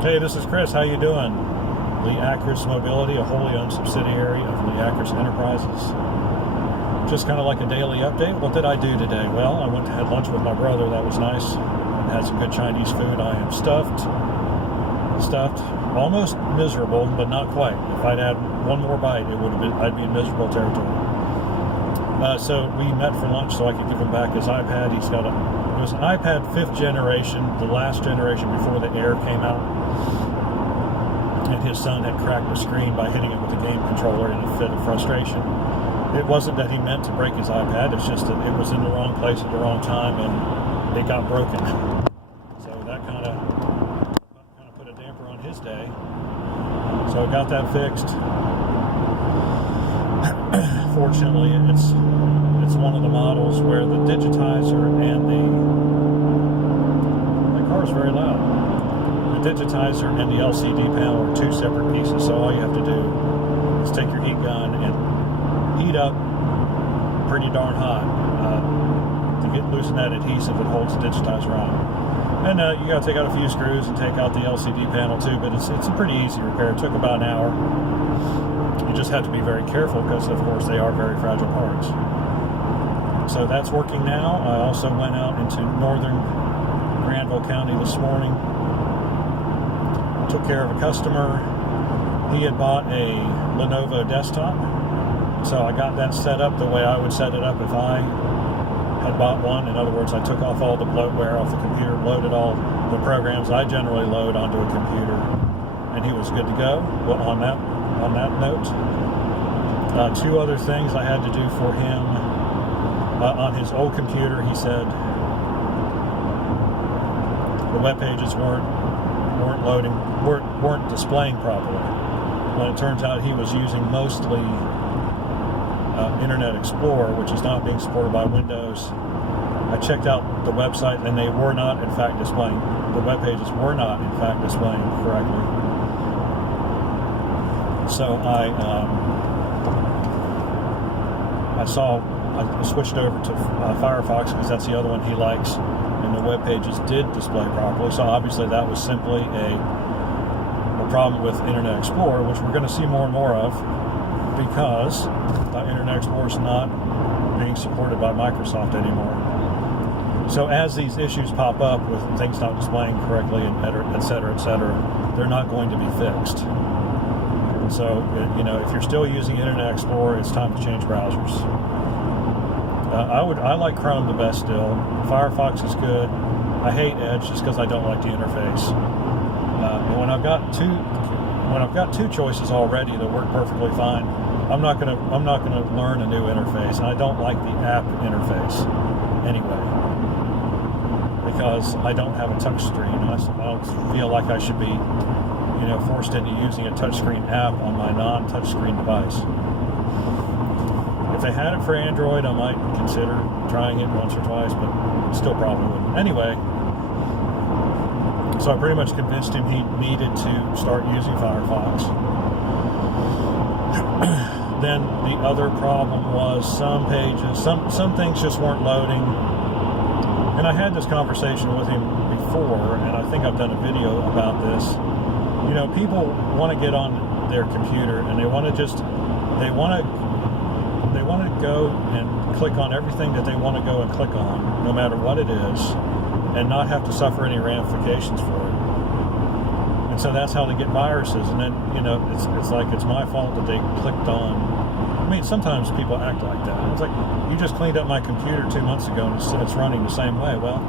Hey, this is Chris. How you doing? Leacris Mobility, a wholly owned subsidiary of Leacris Enterprises. Just kind of like a daily update. What did I do today? Well, I went to had lunch with my brother. That was nice. And had some good Chinese food. I am stuffed, almost miserable, but not quite. If I'd had one more bite, I'd be in miserable territory. So we met for lunch so I could give him back his iPad. It was an iPad 5th generation, the last generation before the Air came out. And his son had cracked the screen by hitting it with a game controller in a fit of frustration. It wasn't that he meant to break his iPad, it's just that it was in the wrong place at the wrong time and it got broken. So that kind of put a damper on his day. So I got that fixed. Fortunately, it's one of the models where the digitizer and my car is very loud. The digitizer and the LCD panel are two separate pieces, so all you have to do is take your heat gun and heat up pretty darn hot to loosen that adhesive that holds the digitizer on. And you got to take out a few screws and take out the LCD panel too, but it's a pretty easy repair. It took about an hour. You just have to be very careful because, of course, they are very fragile parts. So that's working now. I also went out into Northern Granville County this morning. Took care of a customer. He had bought a Lenovo desktop. So I got that set up the way I would set it up if I had bought one. In other words, I took off all the bloatware off the computer, loaded all the programs I generally load onto a computer, and he was good to go. Well, on that note, two other things I had to do for him. On his old computer, he said the web pages weren't displaying properly. When it turns out he was using mostly Internet Explorer, which is not being supported by Windows. I checked out the website and they were not in fact displaying. The web pages were not in fact displaying correctly. So I switched over to Firefox because that's the other one he likes, and the web pages did display properly. So obviously that was simply a problem with Internet Explorer, which we're going to see more and more of because Internet Explorer is not being supported by Microsoft anymore. So as these issues pop up with things not displaying correctly, et cetera, they're not going to be fixed. So, if you're still using Internet Explorer, it's time to change browsers. I like Chrome the best still. Firefox is good. I hate Edge just because I don't like the interface. And when I've got two choices already that work perfectly fine, I'm not gonna learn a new interface, and I don't like the app interface anyway because I don't have a touch screen. I don't feel like I should be forced into using a touchscreen app on my non-touchscreen device. If they had it for Android, I might consider trying it once or twice, but still probably wouldn't. Anyway, so I pretty much convinced him he needed to start using Firefox. Then the other problem was some pages, some things just weren't loading. And I had this conversation with him before, and I think I've done a video about this. People want to get on their computer and they want to go and click on everything that they want to go and click on, no matter what it is, and not have to suffer any ramifications for it. And so that's how they get viruses. And then, it's like it's my fault that they clicked on. I mean, sometimes people act like that. It's like, you just cleaned up my computer 2 months ago and it's running the same way. Well,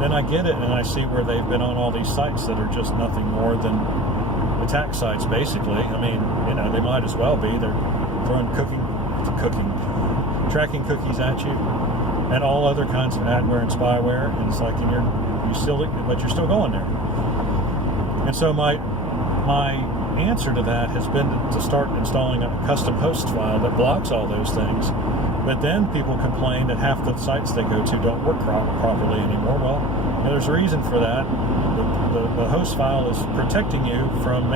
then I get it and I see where they've been on all these sites that are just nothing more than attack sites, basically. I mean, they might as well be. They're throwing tracking cookies at you, and all other kinds of adware and spyware. And it's like, but you're still going there. And so my answer to that has been to start installing a custom host file that blocks all those things. But then people complain that half the sites they go to don't work properly anymore. Well, there's a reason for that. The host file is protecting you from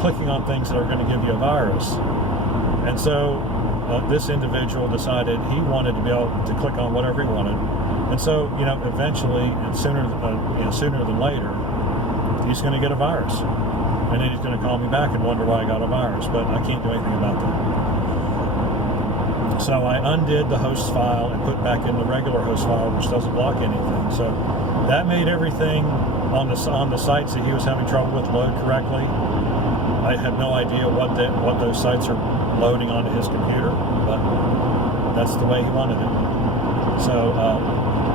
clicking on things that are going to give you a virus. And so this individual decided he wanted to be able to click on whatever he wanted. And so, eventually, and sooner than later, he's going to get a virus. And then he's going to call me back and wonder why I got a virus, but I can't do anything about that. So I undid the host file and put back in the regular host file, which doesn't block anything. So that made everything on the sites that he was having trouble with load correctly. I have no idea what those sites are loading onto his computer, but that's the way he wanted it. So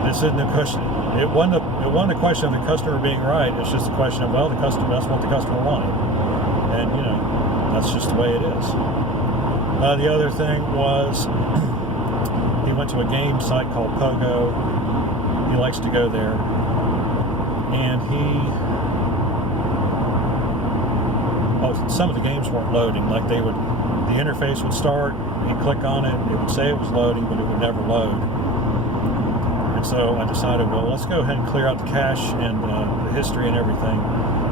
this isn't a question. It wasn't a question of the customer being right. It's just a question of, well, that's what the customer wanted, and that's just the way it is. The other thing was he went to a game site called Pogo. He likes to go there, and some of the games weren't loading. Like the interface would start, he'd click on it, it would say it was loading, but it would never load. And so I decided, well, let's go ahead and clear out the cache and the history and everything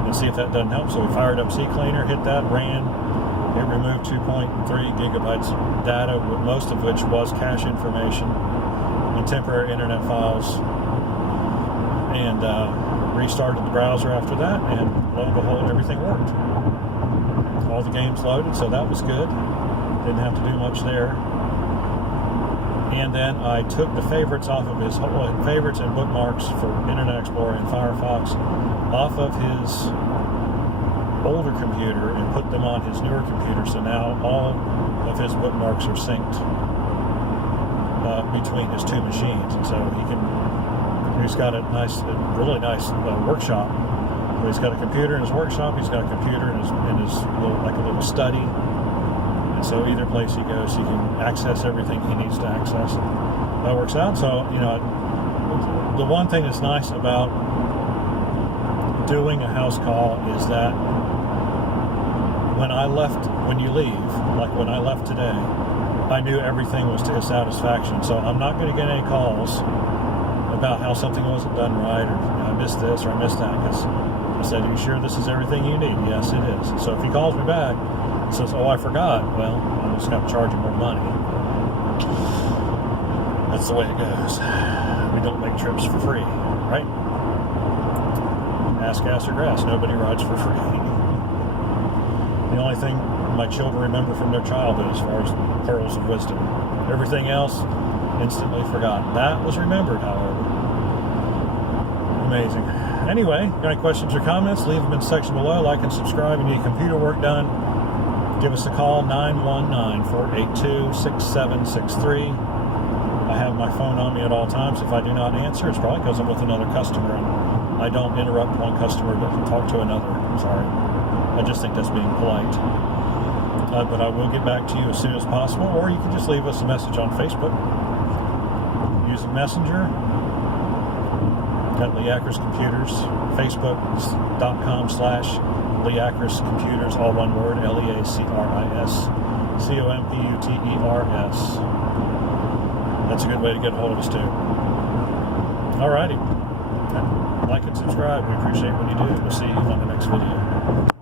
and see if that doesn't help. So we fired up CCleaner, hit that, ran. It removed 2.3 gigabytes of data, most of which was cache information and temporary internet files. And restarted the browser after that, and lo and behold, everything worked. All the games loaded, so that was good. Didn't have to do much there. And then I took the favorites off of his favorites and bookmarks for Internet Explorer and Firefox off of his older computer and put them on his newer computer. So now all of his bookmarks are synced between his two machines, and so he's got a really nice workshop. He's got a computer in his workshop. He's got a computer in his little study. And so either place he goes, he can access everything he needs to access. That works out. So, the one thing that's nice about doing a house call is that when you leave, like when I left today, I knew everything was to his satisfaction. So I'm not going to get any calls about how something wasn't done right, or I missed this or I missed that, because I said, are you sure this is everything you need? Yes, it is. So if he calls me back and says, oh, I forgot, well, I'm just going to charge him more money. That's the way it goes. We don't make trips for free, right? Ask gas or grass. Nobody rides for free. The only thing my children remember from their childhood as far as pearls of wisdom. Everything else, instantly forgotten. That was remembered, however. Amazing. Anyway, got any questions or comments? Leave them in the section below. Like and subscribe. You need computer work done, give us a call, 919-482-6763. I have my phone on me at all times. If I do not answer, it's probably because I'm with another customer, and I don't interrupt one customer to talk to another. Sorry. I just think that's being polite. But I will get back to you as soon as possible, or you can just leave us a message on Facebook using Messenger at Leacris Computers, facebook.com/Leacris Computers, all one word, LeacrisComputers. That's a good way to get a hold of us too. Alrighty. Like and subscribe. We appreciate when you do. We'll see you on the next video.